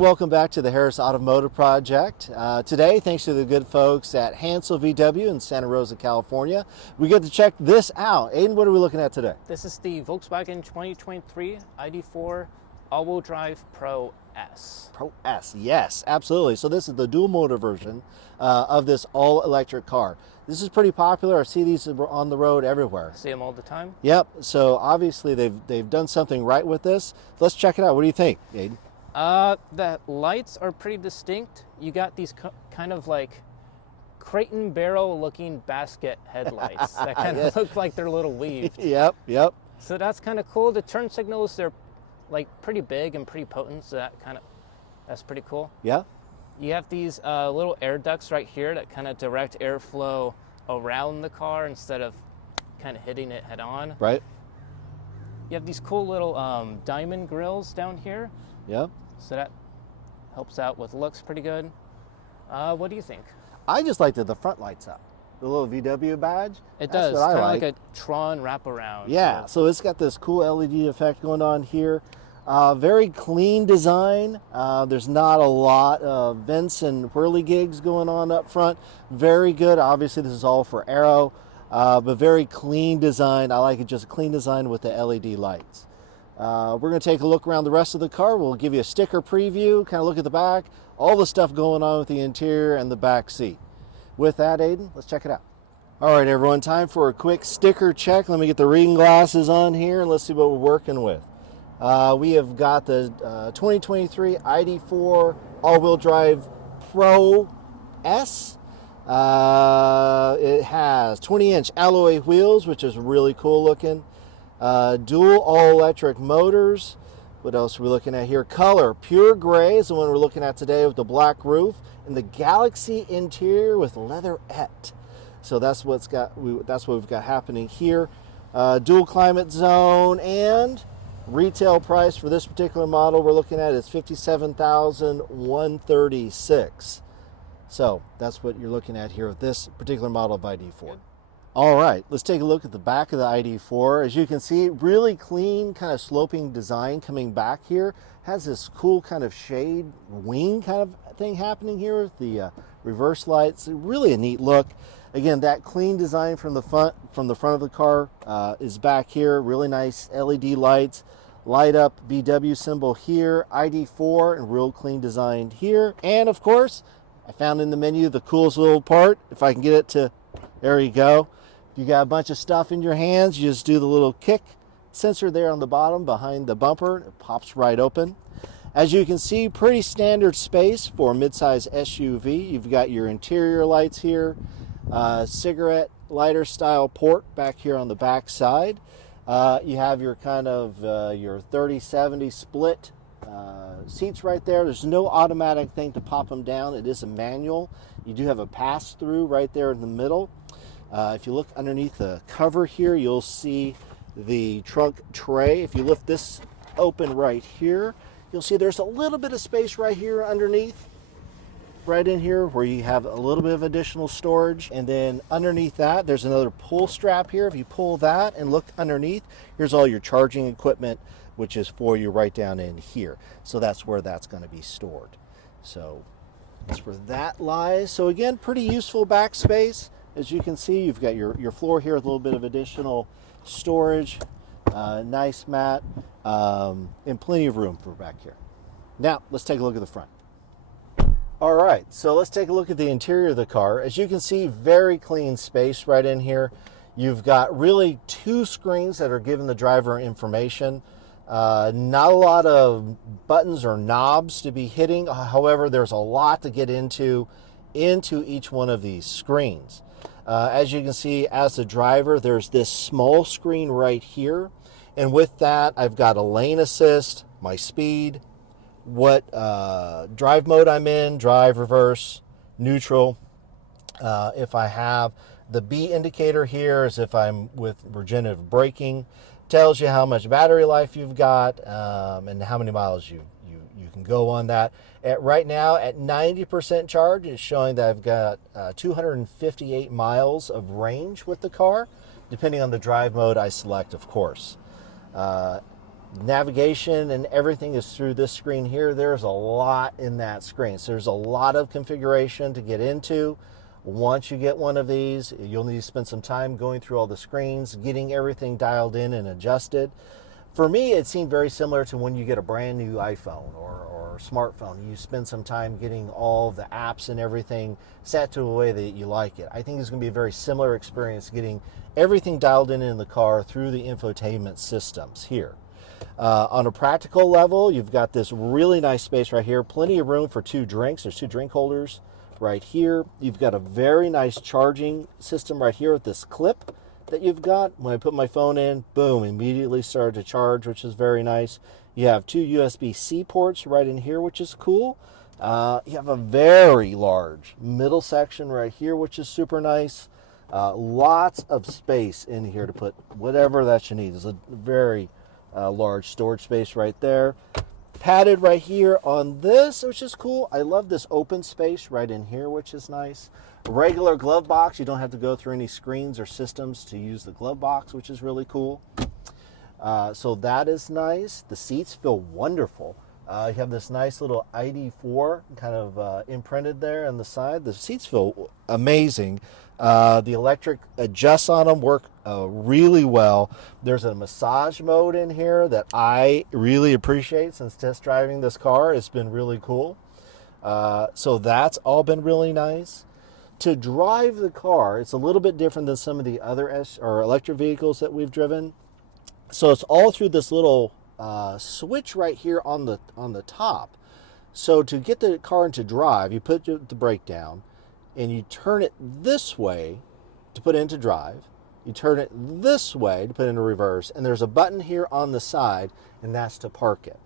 welcome back to the Harris Automotive Project. Today, thanks to the good folks at Hansel VW in Santa Rosa, California, we get to check this out. Aiden, what are we looking at today? This is the Volkswagen 2023 ID.4 all-wheel drive Pro S. Pro S, yes, absolutely. So this is the dual motor version of this all-electric car. This is pretty popular. I see these on the road everywhere. See them all the time? Yep, so obviously they've done something right with this. Let's check it out. What do you think, Aiden? The lights are pretty distinct. You got these kind of like Crate barrel looking basket headlights that kind of look like they're a little weaved. Yep. So that's kind of cool. The turn signals, they're like pretty big and pretty potent, so that's pretty cool. Yeah. You have these little air ducts right here that kind of direct airflow around the car instead of kind of hitting it head on. Right. You have these cool little diamond grills down here. Yep. So that helps out with looks pretty good. What do you think? I just like that the front lights up. The little VW badge. It does. It's kind of like a Tron wraparound. Yeah, so it's got this cool LED effect going on here. Very clean design. There's not a lot of vents and whirligigs going on up front. Very good. Obviously, this is all for aero, but very clean design. I like it, just a clean design with the LED lights. We're going to take a look around the rest of the car. We'll give you a sticker preview, kind of look at the back, all the stuff going on with the interior and the back seat. With that, Aiden, let's check it out. All right, everyone, time for a quick sticker check. Let me get the reading glasses on here and let's see what we're working with. We have got the 2023 ID.4 all-wheel drive Pro S. It has 20-inch alloy wheels, which is really cool looking. Dual all-electric motors. What else are we looking at here? Color, pure gray is the one we're looking at today with the black roof. And the Galaxy interior with leatherette. So that's what we've got happening here. Dual climate zone, and retail price for this particular model we're looking at is $57,136. So that's what you're looking at here with this particular model of ID.4. All right, let's take a look at the back of the ID.4. As you can see, really clean, kind of sloping design coming back here. Has this cool kind of shade wing kind of thing happening here with the reverse lights. Really a neat look. Again, that clean design from the front of the car is back here. Really nice LED lights. Light up VW symbol here, ID.4, and real clean design here. And of course, I found in the menu the coolest little part. If I can get it to, there you go. If you got a bunch of stuff in your hands, you just do the little kick sensor there on the bottom behind the bumper. It pops right open. As you can see, pretty standard space for a midsize SUV. You've got your interior lights here, cigarette lighter style port back here on the back side. You have your kind of your 30-70 split seats right there. There's no automatic thing to pop them down. It is a manual. You do have a pass-through right there in the middle. If you look underneath the cover here, you'll see the trunk tray. If you lift this open right here, you'll see there's a little bit of space right here underneath, right in here where you have a little bit of additional storage. And then underneath that, there's another pull strap here. If you pull that and look underneath, here's all your charging equipment, which is for you right down in here. So that's where that's going to be stored. So that's where that lies. So again, pretty useful back space. As you can see, you've got your floor here with a little bit of additional storage, nice mat, and plenty of room for back here. Now, let's take a look at the front. All right, so let's take a look at the interior of the car. As you can see, very clean space right in here. You've got really two screens that are giving the driver information. Not a lot of buttons or knobs to be hitting. However, there's a lot to get into each one of these screens. As you can see, as the driver, there's this small screen right here. And with that, I've got a lane assist, my speed, what drive mode I'm in, drive, reverse, neutral. If I have the B indicator here is if I'm with regenerative braking. Tells you how much battery life you've got and how many miles you can go on that. Right now at 90% charge, it's showing that I've got 258 miles of range with the car, depending on the drive mode I select, of course. Navigation and everything is through this screen here. There's a lot in that screen. So there's a lot of configuration to get into. Once you get one of these, you'll need to spend some time going through all the screens, getting everything dialed in and adjusted. For me, it seemed very similar to when you get a brand new iPhone or smartphone. You spend some time getting all the apps and everything set to a way that you like it. I think it's going to be a very similar experience getting everything dialed in the car through the infotainment systems here. On a practical level, you've got this really nice space right here. Plenty of room for 2 drinks. There's 2 drink holders right here. You've got a very nice charging system right here with this clip that you've got. When I put my phone in, boom, immediately started to charge, which is very nice. You have 2 USB-C ports right in here, which is cool. You have a very large middle section right here, which is super nice. Lots of space in here to put whatever that you need. There's a very large storage space right there. Padded right here on this, which is cool. I love this open space right in here, which is nice. Regular glove box. You don't have to go through any screens or systems to use the glove box, which is really cool. So that is nice. The seats feel wonderful. You have this nice little ID.4 kind of imprinted there on the side. The seats feel amazing. The electric adjusts on them work really well. There's a massage mode in here that I really appreciate since test driving this car. It's been really cool. So that's all been really nice. To drive the car, it's a little bit different than some of the other electric vehicles that we've driven. So it's all through this little switch right here on the top. So to get the car into drive, you put the brake down and you turn it this way to put it into drive. You turn it this way to put it into reverse, and there's a button here on the side, and that's to park it.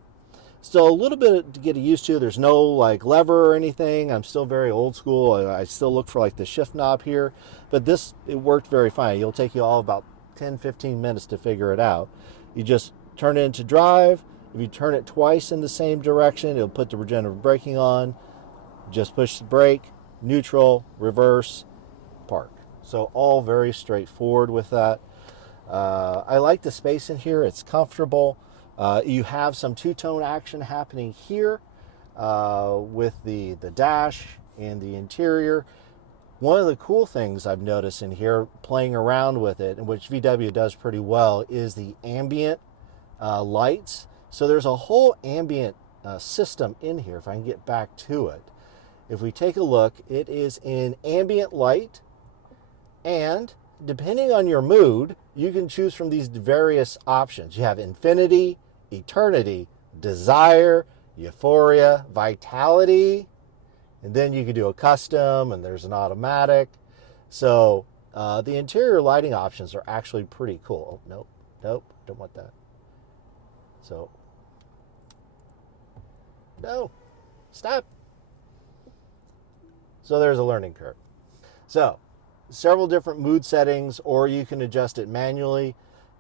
So a little bit to get used to. There's no like lever or anything. I'm still very old school. I still look for like the shift knob here, but it worked very fine. It'll take you all about 10-15 minutes to figure it out. You just turn it into drive. If you turn it twice in the same direction, it'll put the regenerative braking on. Just push the brake, neutral, reverse, park. So all very straightforward with that. I like the space in here. It's comfortable. You have some two-tone action happening here with the dash and the interior. One of the cool things I've noticed in here, playing around with it, and which VW does pretty well, is the ambient lights. So there's a whole ambient system in here. If I can get back to it. If we take a look, it is in ambient light, and depending on your mood, you can choose from these various options. You have infinity, eternity, desire, euphoria, vitality, and then you can do a custom, and there's an automatic. So the interior lighting options are actually pretty cool. Oh, nope, don't want that. So, no, stop. So there's a learning curve. So several different mood settings, or you can adjust it manually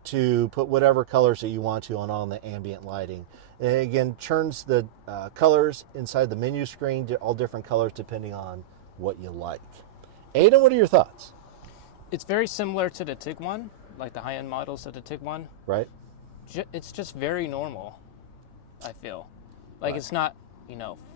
to put whatever colors that you want to on the ambient lighting. And again, turns the colors inside the menu screen to all different colors depending on what you like. Aidan, what are your thoughts? It's very similar to the Tiguan, like the high-end models of the Tiguan. Right. It's just very normal, I feel. Like Right. It's not,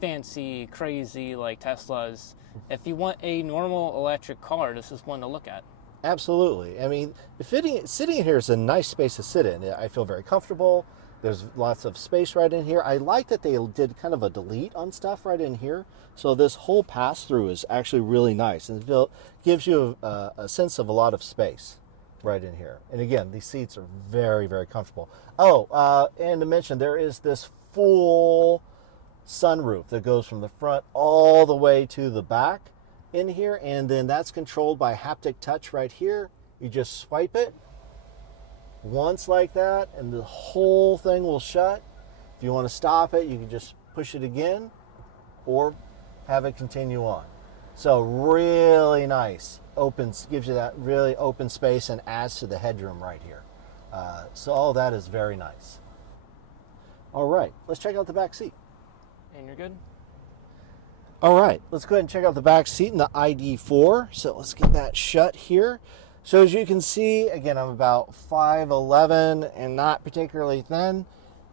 fancy, crazy like Tesla's. If you want a normal electric car, this is one to look at. Absolutely. I mean, sitting here is a nice space to sit in. I feel very comfortable. There's lots of space right in here. I like that they did kind of a delete on stuff right in here. So this whole pass-through is actually really nice. And it gives you a sense of a lot of space right in here. And again, these seats are very, very comfortable. Oh, and to mention, there is this full sunroof that goes from the front all the way to the back in here, and then that's controlled by haptic touch right here. You just swipe it once like that and the whole thing will shut. If you want to stop it, you can just push it again or have it continue on. So really nice, gives you that really open space and adds to the headroom right here. So all that is very nice. All right, let's check out the back seat. And you're good? All right, let's go ahead and check out the back seat in the ID.4. So let's get that shut here. So as you can see, again, I'm about 5'11" and not particularly thin.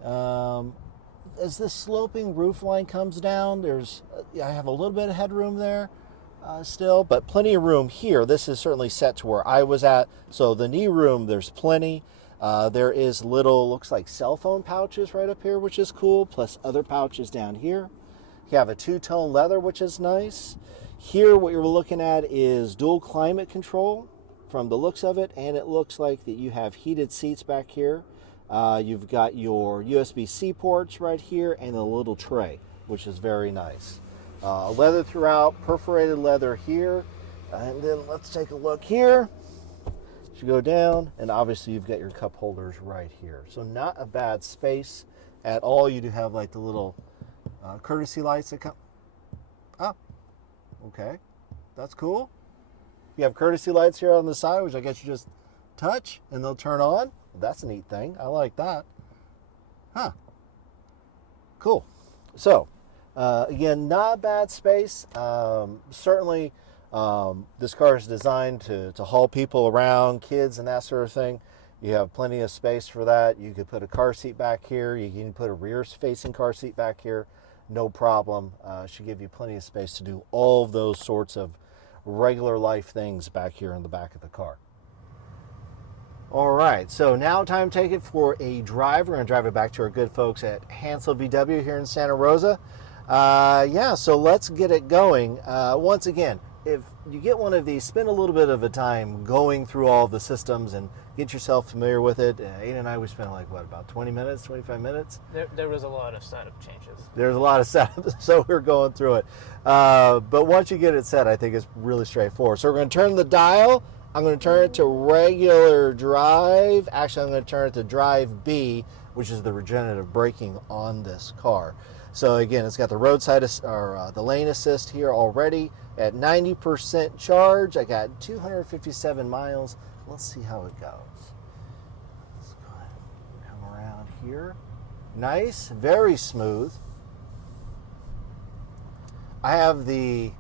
As this sloping roof line comes down, I have a little bit of headroom there still, but plenty of room here. This is certainly set to where I was at, so the knee room, there's plenty. There is little, looks like cell phone pouches right up here, which is cool, plus other pouches down here. You have a two-tone leather, which is nice. Here, what you're looking at is dual climate control from the looks of it, and it looks like that you have heated seats back here. You've got your USB-C ports right here and a little tray, which is very nice. Leather throughout, perforated leather here, and then let's take a look here. You go down, and obviously you've got your cup holders right here. So not a bad space at all. You do have like the little courtesy lights that come. Oh, okay, that's cool. You have courtesy lights here on the side, which I guess you just touch and they'll turn on. That's a neat thing. I like that. Huh. Cool. So, again, not a bad space. Certainly, this car is designed to haul people around, kids and that sort of thing. You have plenty of space for that. You could put a car seat back here. You can put a rear-facing car seat back here. No problem. Should give you plenty of space to do all of those sorts of regular life things back here in the back of the car. All right, so now time to take it for a drive. We're going to drive it back to our good folks at Hansel VW here in Santa Rosa. Yeah, so let's get it going. Once again, if you get one of these, spend a little bit of a time going through all the systems and get yourself familiar with it. Ada and I, we spent like, what, about 20 minutes, 25 minutes? There was a lot of setup changes. There's a lot of setup, so we're going through it. But once you get it set, I think it's really straightforward. So we're going to turn the dial. I'm going to turn it to regular drive. Actually, I'm going to turn it to drive B, which is the regenerative braking on this car. So again, it's got the roadside or the lane assist here already at 90% charge. I got 257 miles. Let's see how it goes. Let's go ahead and come around here. Nice, very smooth. I have the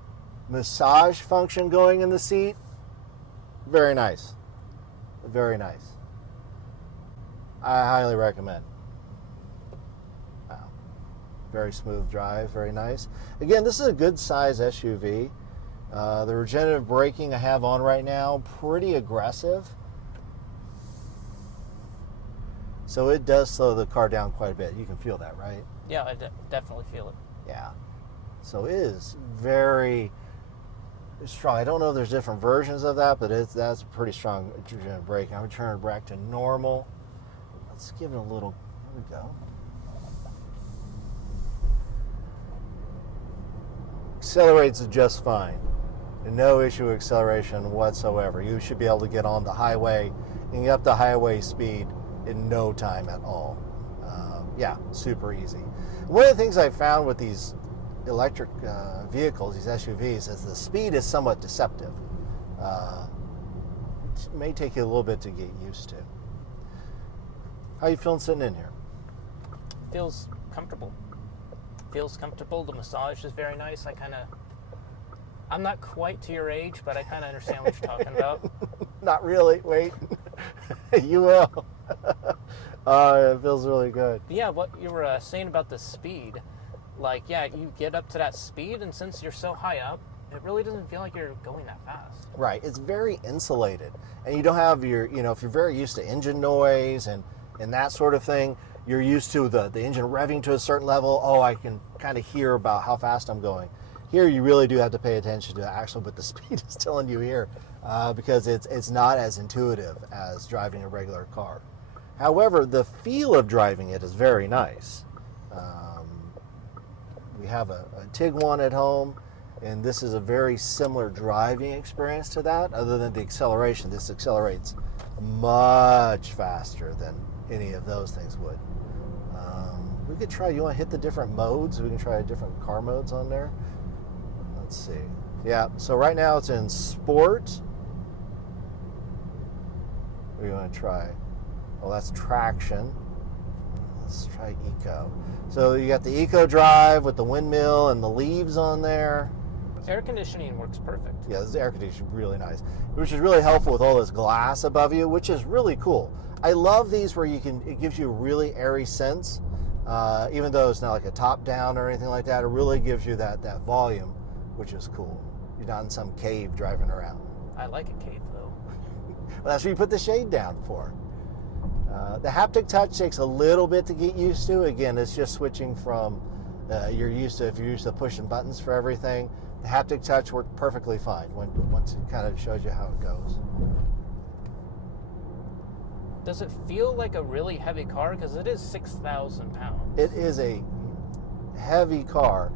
massage function going in the seat. Very nice. Very nice. I highly recommend. Wow. Very smooth drive, very nice. Again, this is a good size SUV. The regenerative braking I have on right now, pretty aggressive. So it does slow the car down quite a bit. You can feel that, right? Yeah, I definitely feel it. Yeah. So it is very strong. I don't know if there's different versions of that, but that's a pretty strong regenerative braking. I'm going to turn it back to normal. Let's give it a little, there we go. Accelerates just fine. No issue with acceleration whatsoever. You should be able to get on the highway and get up to highway speed in no time at all. Yeah, super easy. One of the things I found with these electric vehicles, these SUVs, is the speed is somewhat deceptive. It may take you a little bit to get used to. How are you feeling sitting in here? Feels comfortable. Feels comfortable. The massage is very nice. I'm not quite to your age, but I kind of understand what you're talking about. Not really. Wait. You will. It feels really good. Yeah, what you were saying about the speed, like, yeah, you get up to that speed, and since you're so high up, it really doesn't feel like you're going that fast. Right. It's very insulated. And you don't have your, if you're very used to engine noise and that sort of thing, you're used to the engine revving to a certain level. Oh, I can kind of hear about how fast I'm going. Here, you really do have to pay attention to actually what the speed is telling you here because it's not as intuitive as driving a regular car. However, the feel of driving it is very nice. We have a Tiguan at home, and this is a very similar driving experience to that, other than the acceleration. This accelerates much faster than any of those things would. We could try, you want to hit the different modes? We can try different car modes on there. Let's see. Yeah, so right now it's in sport. What do you want to try? Oh, that's traction. Let's try eco. So you got the eco drive with the windmill and the leaves on there. Air conditioning works perfect. Yeah, this air conditioning is really nice, which is really helpful with all this glass above you, which is really cool. I love these where it gives you a really airy sense, even though it's not like a top down or anything like that. It really gives you that volume, which is cool. You're not in some cave driving around. I like a cave though. Well, that's where you put the shade down for. The haptic touch takes a little bit to get used to. Again, it's just switching from if you're used to pushing buttons for everything. The haptic touch worked perfectly fine once it kind of shows you how it goes. Does it feel like a really heavy car? Because it is 6,000 pounds. It is a heavy car.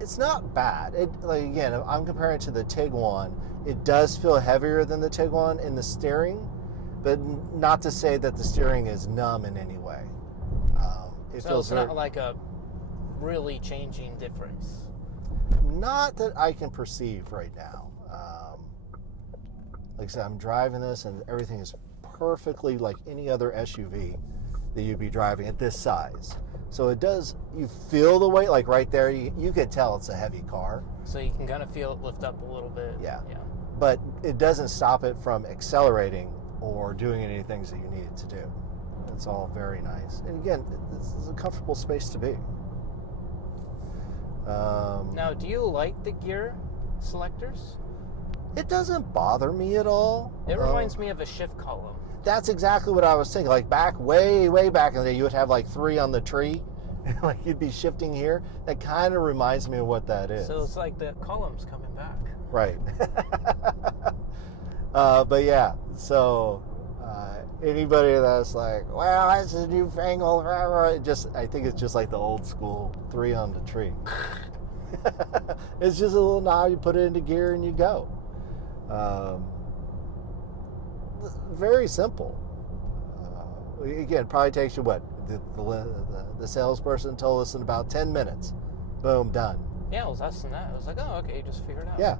It's not bad. Again, if I'm comparing it to the Tiguan, it does feel heavier than the Tiguan in the steering, but not to say that the steering is numb in any way. So it's not like a really changing difference. Not that I can perceive right now. Like I said, I'm driving this and everything is perfectly like any other SUV that you'd be driving at this size. So you feel the weight, like right there, you can tell it's a heavy car. So you can kind of feel it lift up a little bit. Yeah. But it doesn't stop it from accelerating or doing any things that you need it to do. It's all very nice. And again, this is a comfortable space to be. Now, do you like the gear selectors? It doesn't bother me at all. It reminds me of a shift column. That's exactly what I was thinking. Like way back in the day, you would have like 3 on the tree. Like you'd be shifting here. That kind of reminds me of what that is. So it's like the column's coming back. Right. But yeah, so anybody that's like, well, that's a newfangled, I think it's just like the old school 3 on the tree. It's just a little knob, you put it into gear and you go. Very simple. Again, probably takes you what? The salesperson told us in about 10 minutes. Boom, done. Yeah, it was less than that. I was like, oh, okay, you just figured it out. Yeah.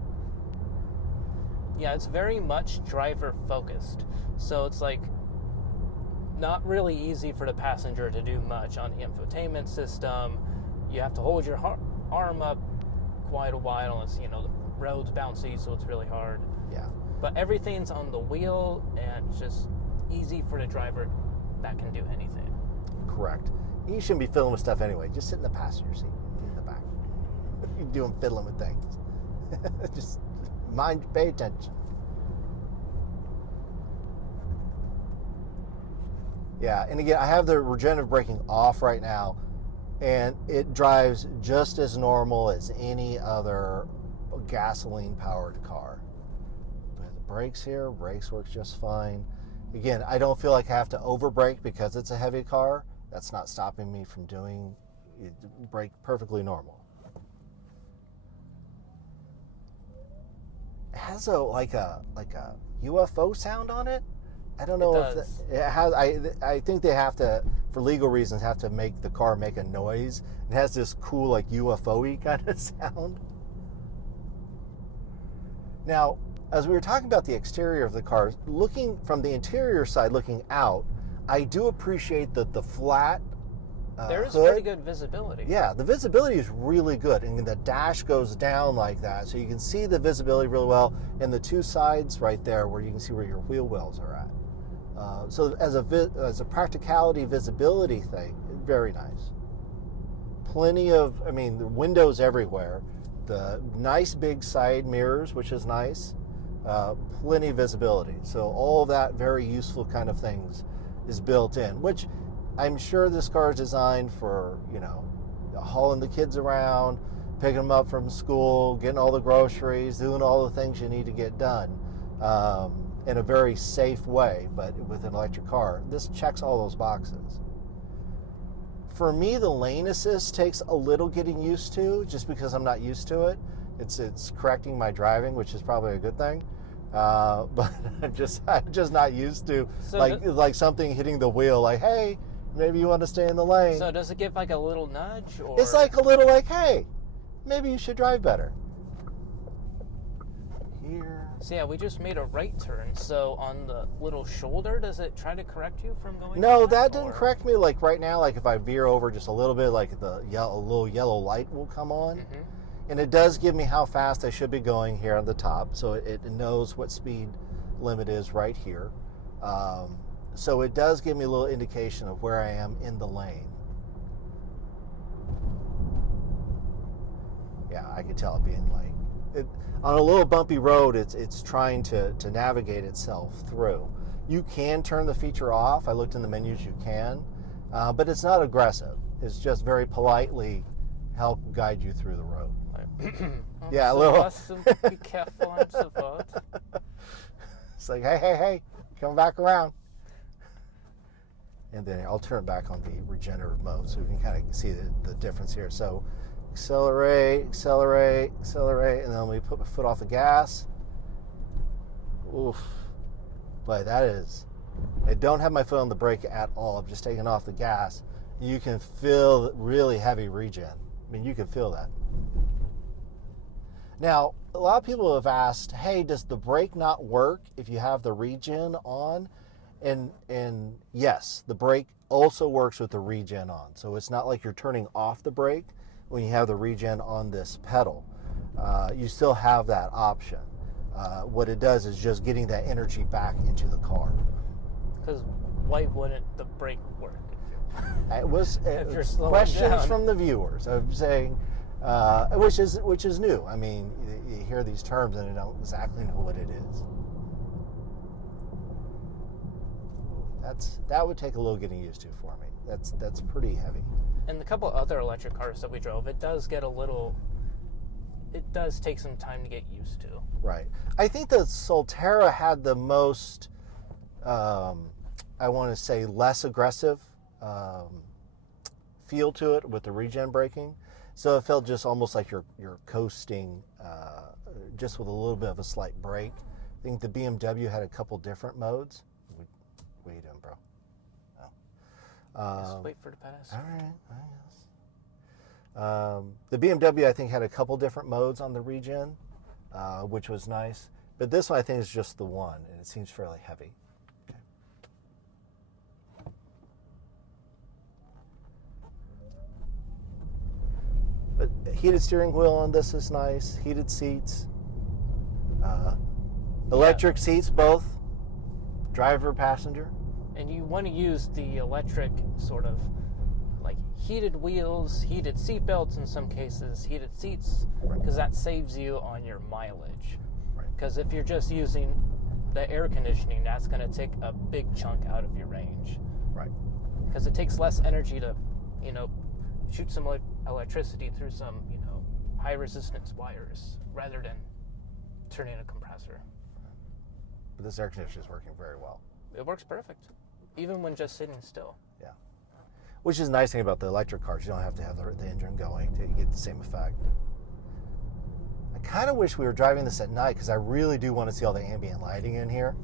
Yeah, it's very much driver focused. So it's like not really easy for the passenger to do much on the infotainment system. You have to hold your arm up quite a while unless, the road's bouncy, so it's really hard. Yeah. But everything's on the wheel and it's just easy for the driver that can do anything. Correct. You shouldn't be fiddling with stuff anyway. Just sit in the passenger seat in the back. You're doing fiddling with things. Just pay attention. Yeah, and again, I have the regenerative braking off right now, and it drives just as normal as any other gasoline-powered car. But the brakes works just fine. Again, I don't feel like I have to over-brake because it's a heavy car. That's not stopping me from doing it. Brake perfectly normal. It has a UFO sound on it. I don't know if it has. I think they have to, for legal reasons, have to make the car make a noise. It has this cool like UFO-y kind of sound. Now, as we were talking about the exterior of the car, looking from the interior side, looking out, I do appreciate that the flat there is hood. pretty good visibility. Yeah, the visibility is really good, and the dash goes down like that, so you can see the visibility really well, and the 2 sides right there where you can see where your wheel wells are at. So as a practicality visibility thing, very nice. Plenty of, the windows everywhere. The nice big side mirrors, which is nice. Plenty of visibility. So all of that very useful kind of things is built in, which I'm sure this car is designed for, hauling the kids around, picking them up from school, getting all the groceries, doing all the things you need to get done in a very safe way. But with an electric car, this checks all those boxes. For me, the lane assist takes a little getting used to, just because I'm not used to it. It's correcting my driving, which is probably a good thing. But I'm just not used to like something hitting the wheel, like, hey, maybe you want to stay in the lane. So does it give like a little nudge? Or? It's like a little like, hey, maybe you should drive better. Here. So yeah, we just made a right turn. So on the little shoulder, does it try to correct you from going? No, that didn't correct me. Like right now, like if I veer over just a little bit, like a little yellow light will come on. Mm-hmm. And it does give me how fast I should be going here on the top. So it knows what speed limit is right here. So it does give me a little indication of where I am in the lane. Yeah, I could tell it being like on a little bumpy road. It's trying to navigate itself through. You can turn the feature off. I looked in the menus. You can, but it's not aggressive. It's just very politely help guide you through the road. Yeah, a little. Be careful and so forth. It's like, hey, come back around. And then I'll turn it back on the regenerative mode so we can kind of see the difference here. So accelerate, and then we put my foot off the gas. Oof. Boy, that is... I don't have my foot on the brake at all. I'm just taking off the gas. You can feel really heavy regen. I mean, you can feel that. Now, a lot of people have asked, hey, does the brake not work if you have the regen on? And yes, the brake also works with the regen on. So it's not like you're turning off the brake when you have the regen on this pedal. You still have that option. What it does is just getting that energy back into the car. Because why wouldn't the brake work? It was questions down from the viewers of saying, which is new. I mean, you hear these terms and you don't exactly know what it is. That would take a little getting used to for me. That's pretty heavy. And the couple other electric cars that we drove, it does take some time to get used to. Right. I think the Solterra had the most, I want to say, less aggressive feel to it with the regen braking. So it felt just almost like you're coasting just with a little bit of a slight brake. I think the BMW had a couple different modes. What are you doing, bro? Oh. Just wait for the pass. All right, I guess. The BMW, I think, had a couple different modes on the regen, which was nice. But this one, I think, is just the one, and it seems fairly heavy. Okay. But heated steering wheel on this is nice. Heated seats. Electric seats, both. Driver, passenger. And you want to use the electric sort of like heated wheels, heated seat belts in some cases, heated seats, because that saves you on your mileage. Because if you're just using the air conditioning, that's going to take a big chunk out of your range. Right. Because it takes less energy to, shoot some electricity through some, high resistance wires rather than turning a compressor. But this air conditioner is working very well. It works perfect, even when just sitting still. Yeah. Which is the nice thing about the electric cars. You don't have to have the engine going to get the same effect. I kind of wish we were driving this at night because I really do want to see all the ambient lighting in here.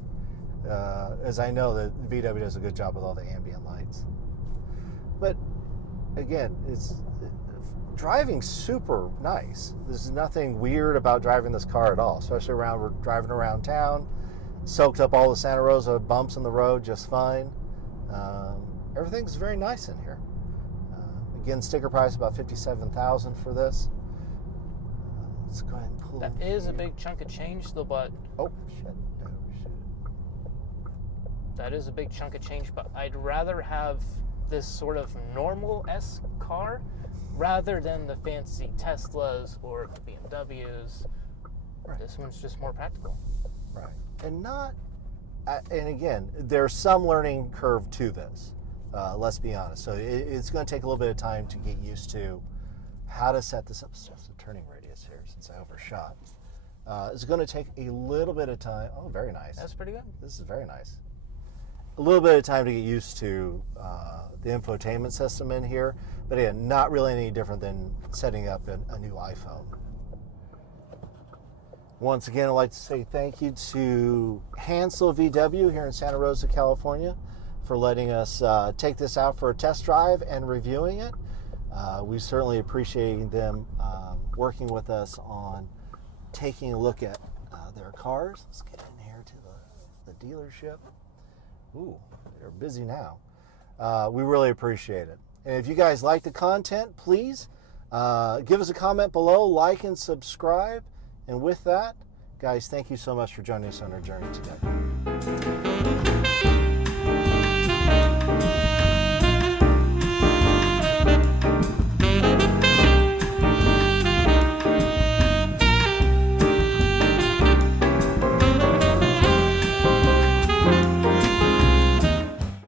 As I know that VW does a good job with all the ambient lights. But again, it's driving super nice. There's nothing weird about driving this car at all, especially we're driving around town. Soaked up all the Santa Rosa bumps in the road just fine. Everything's very nice in here. Again, sticker price about $57,000 for this. Let's go ahead and pull. That is a big chunk of change, though. But oh shit! Oh shit! That is a big chunk of change. But I'd rather have this sort of normal-esque car rather than the fancy Teslas or the BMWs. Right. This one's just more practical. Right. And again, there's some learning curve to this. Let's be honest. So it's going to take a little bit of time to get used to how to set this up. It's just a turning radius here since I overshot. It's going to take a little bit of time. Oh, very nice. That's pretty good. This is very nice. A little bit of time to get used to the infotainment system in here. But again, not really any different than setting up a new iPhone. Once again, I'd like to say thank you to Hansel VW here in Santa Rosa, California, for letting us take this out for a test drive and reviewing it. We certainly appreciate them working with us on taking a look at their cars. Let's get in here to the dealership. Ooh, they're busy now. We really appreciate it. And if you guys like the content, please give us a comment below, like and subscribe. And with that, guys, thank you so much for joining us on our journey today.